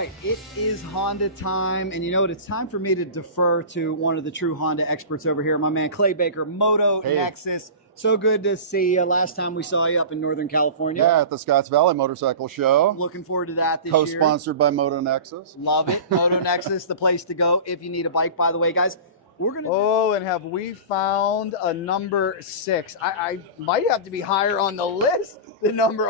right, it is Honda time, and you know what? It's time for me to defer to one of the true Honda experts over here, my man Clay Baker, Moto Nexus. So good to see you. Last time we saw you up in Northern California. Yeah, at the Scotts Valley Motorcycle Show. Looking forward to that this year. Co-sponsored by Moto Nexus. Love it. Moto Nexus, the place to go if you need a bike. By the way, guys, we're gonna. Oh, and have we found a number 6? I might have to be higher on the list. The number,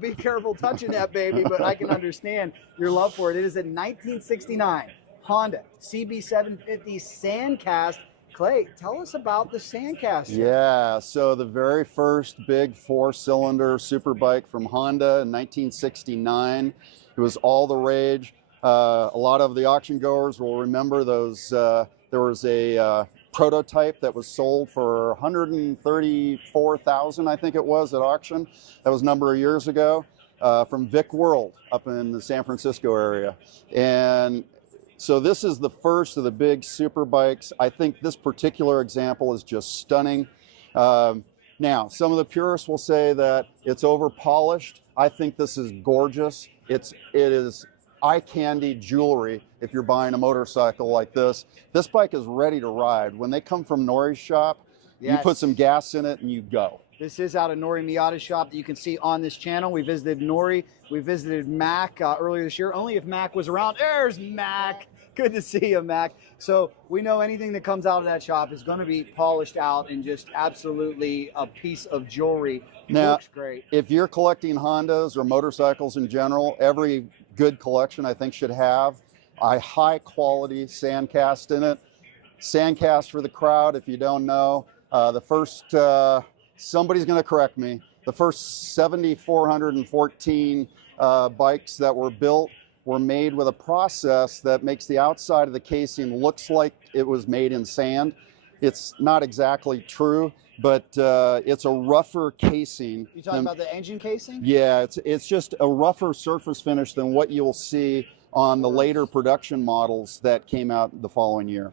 be careful touching that baby, but I can understand your love for it. It is a 1969 Honda CB750 Sandcast. Clay, tell us about the Sandcast. Yeah, so the very first big 4-cylinder super bike from Honda in 1969. It was all the rage. A lot of the auction goers will remember those. There was a prototype that was sold for $134,000, I think it was, at auction. That was a number of years ago, from Vic World up in the San Francisco area. And so this is the first of the big super bikes. I think this particular example is just stunning. Now, some of the purists will say that it's over polished. I think this is gorgeous. It is eye candy jewelry if you're buying a motorcycle like this. This bike is ready to ride. When they come from Nori's shop, you put some gas in it and you go. This is out of Nori Miata's shop that you can see on this channel. We visited Nori, we visited Mac earlier this year, only if Mac was around. There's Mac. Good to see you, Mac. So we know anything that comes out of that shop is going to be polished out and just absolutely a piece of jewelry. Now, looks great. If you're collecting Hondas or motorcycles in general, every good collection I think should have a high quality Sandcast in it. Sandcast for the crowd, if you don't know, the first, somebody's going to correct me, the first 7,414 bikes that were built were made with a process that makes the outside of the casing looks like it was made in sand. It's not exactly true, but it's a rougher casing. You talking about the engine casing? Yeah, it's just a rougher surface finish than what you'll see on the later production models that came out the following year.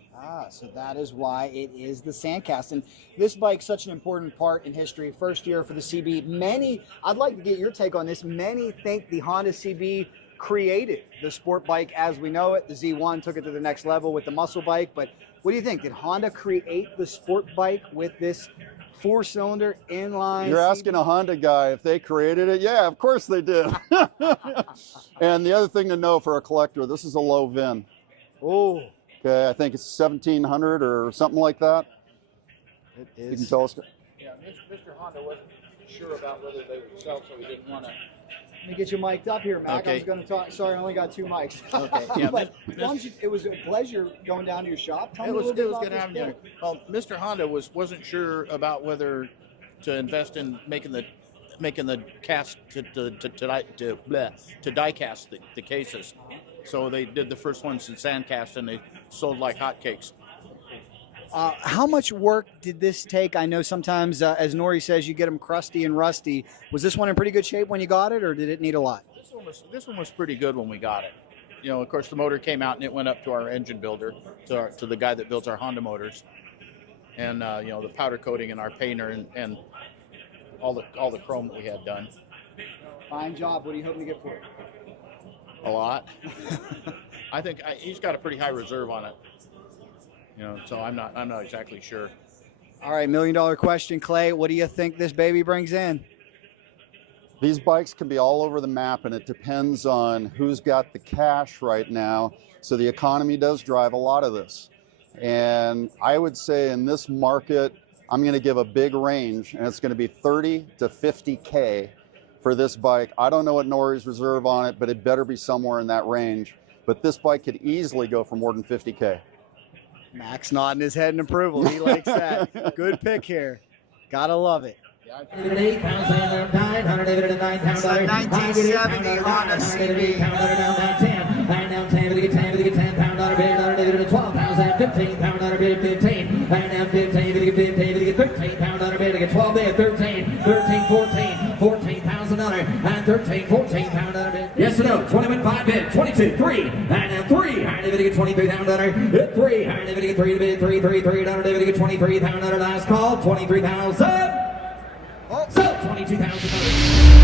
So that is why it is the Sandcast. And this bike's such an important part in history. First year for the CB. I'd like to get your take on this. Many think the Honda CB created the sport bike as we know it. The Z1 took it to the next level with the muscle bike. But what do you think? Did Honda create the sport bike with this 4-cylinder inline? You're asking a Honda guy if they created it? Yeah, of course they did. And the other thing to know for a collector, this is a low VIN. Oh. Okay, I think it's 1,700 or something like that. It is. You can tell us. Yeah, Mr. Honda wasn't sure about whether they would sell, so he didn't want to. Let me get you mic'd up here, Mac. Okay. I was going to talk. Sorry, I only got 2 mics. Okay. Yeah, But it was a pleasure going down to your shop. Tell me a little bit about good this having you. book. Well, Mr. Honda wasn't sure about whether to invest in making the cast to die cast the cases. So they did the first ones in Sandcast, and they sold like hotcakes. How much work did this take? I know sometimes, as Nori says, you get them crusty and rusty. Was this one in pretty good shape when you got it, or did it need a lot? This one was pretty good when we got it. You know, of course, the motor came out and it went up to our engine builder, to the guy that builds our Honda motors, and you know, the powder coating and our painter and all the chrome that we had done. Fine job. What are you hoping to get for it? A lot. I think he's got a pretty high reserve on it. You know, so I'm not exactly sure. All right, $1 million question, Clay. What do you think this baby brings in? These bikes can be all over the map, and it depends on who's got the cash right now. So the economy does drive a lot of this. And I would say in this market, I'm going to give a big range, and it's going to be 30 to 50K for this bike. I don't know what Nori's reserve on it, but it better be somewhere in that range. But this bike could easily go for more than 50K. Max nodding his head in approval. He likes that. Good pick here. Gotta love it. It's a 1970 Honda CB. Yes or no? 20 went 5 bid. 22, 3, and now 3. $23,000. 3, and 3 bid. 3, $23,000. Last call. 23,000. So $22,000.